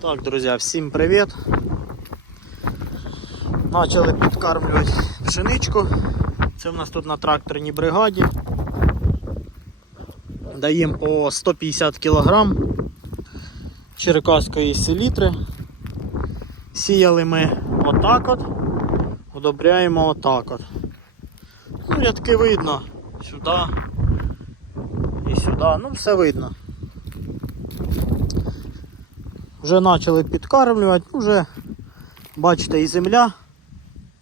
Так, друзі, всім привіт. Почали підкармлювати пшеничку. Це в нас тут на тракторній бригаді. Даємо по 150 кг черкаської селітри. Сіяли ми отак от, удобряємо отак от. Ну, рядки видно. Сюди і сюди. Ну, все видно. Вже почали підкармлювати, вже бачите, і земля,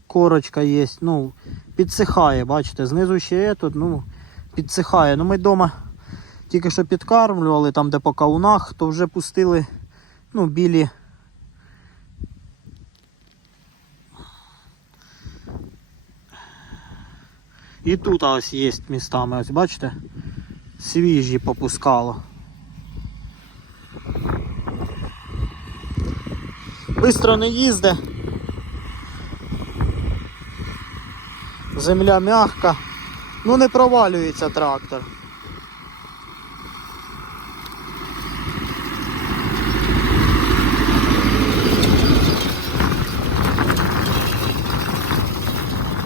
корочка є, ну, підсихає, бачите, знизу ще тут, ну, підсихає. Ну ми вдома тільки що підкармлювали, там де по каунах, то вже пустили ну, білі. І тут ось є містами, ось бачите, свіжі попускало. Бистро не їзде. Земля м'яка. Ну не провалюється трактор.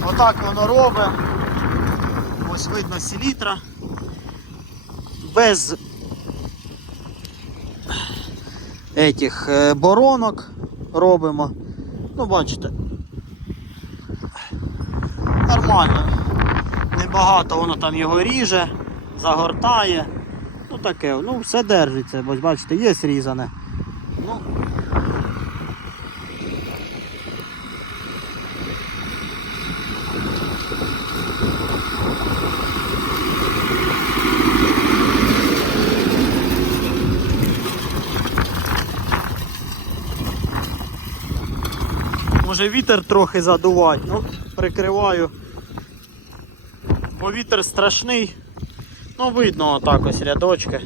Отак воно робить. Ось видно селітра. Без этих е, боронок робимо. Ну, бачите. Нормально. Небагато воно там його ріже, загортає. Ну таке, ну все держиться, бо бачите, є різане. Ну. Може вітер трохи задувати, ну, прикриваю. Бо вітер страшний. Ну, видно отак ось рядочки.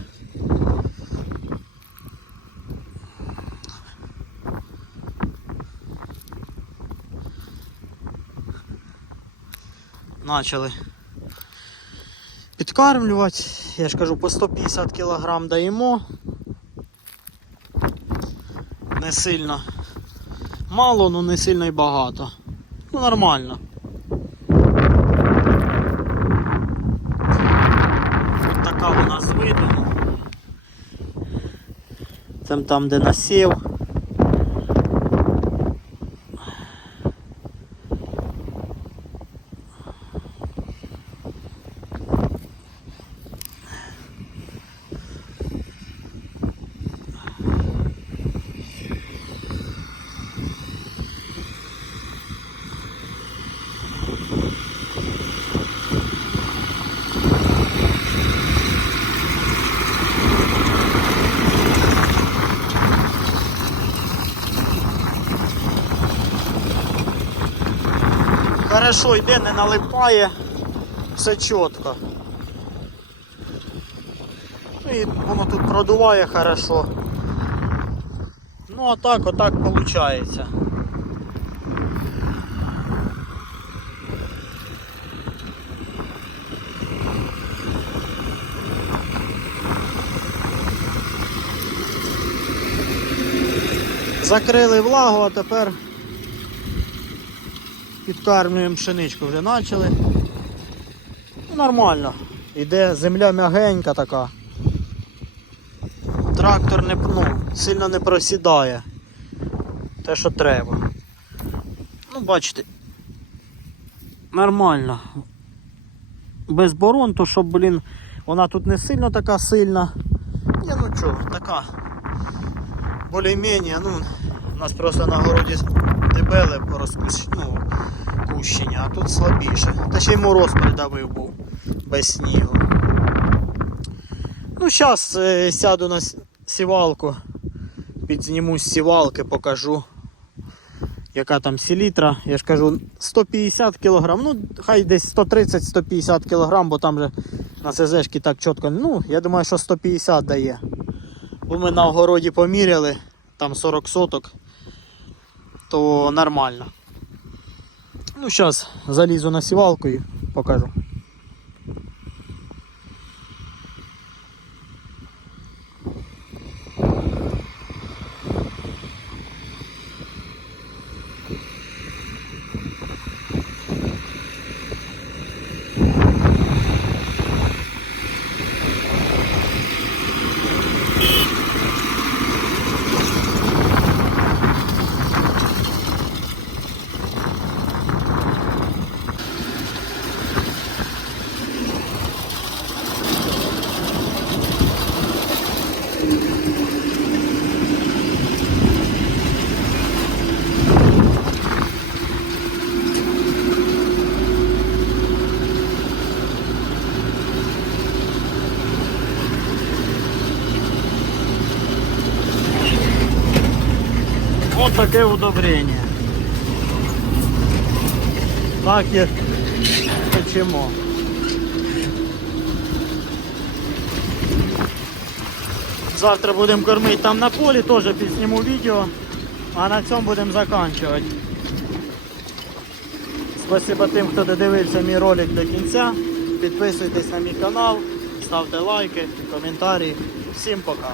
Начали підкармлювати. Я ж кажу, по 150 кг даємо. Не сильно мало, але не сильно і багато. Ну нормально. От така вона з виду. Там там, де насів. Хорошо йде, не налипає, все чітко. Ну і воно тут продуває хорошо. Ну а так, отак виходить. Закрили влагу, а тепер підкармлюємо пшеничку, вже почали. Ну, нормально. Іде земля м'ягенька така. Трактор не ну, сильно не просідає. Те, що треба. Ну, бачите. Нормально. Без борон, то щоб, блін, вона тут не сильно така сильна. Ні, ну чого, така. Более-менее, ну, у нас просто на городі дебели розкущ... ну, кущення, а тут слабіше. Та ще й мороз придавив був без снігу. Ну, зараз е, сяду на сівалку, підзніму з сівалки, покажу, яка там селітра. Я ж кажу, 150 кг, ну хай десь 130-150 кг, бо там же на СЗшки так чітко, ну, я думаю, що 150 дає. Бо ми на огороді поміряли, там 40 соток, то нормально. Ну, зараз залізу на сівалку і покажу. Таке удобрення. Так їх печемо. Завтра будемо кормити там на полі, теж підсніму відео. А на цьому будемо закінчувати. Спасибо тим, хто додивився мій ролик до кінця. Підписуйтесь на мій канал, ставте лайки, коментарі. Всім пока.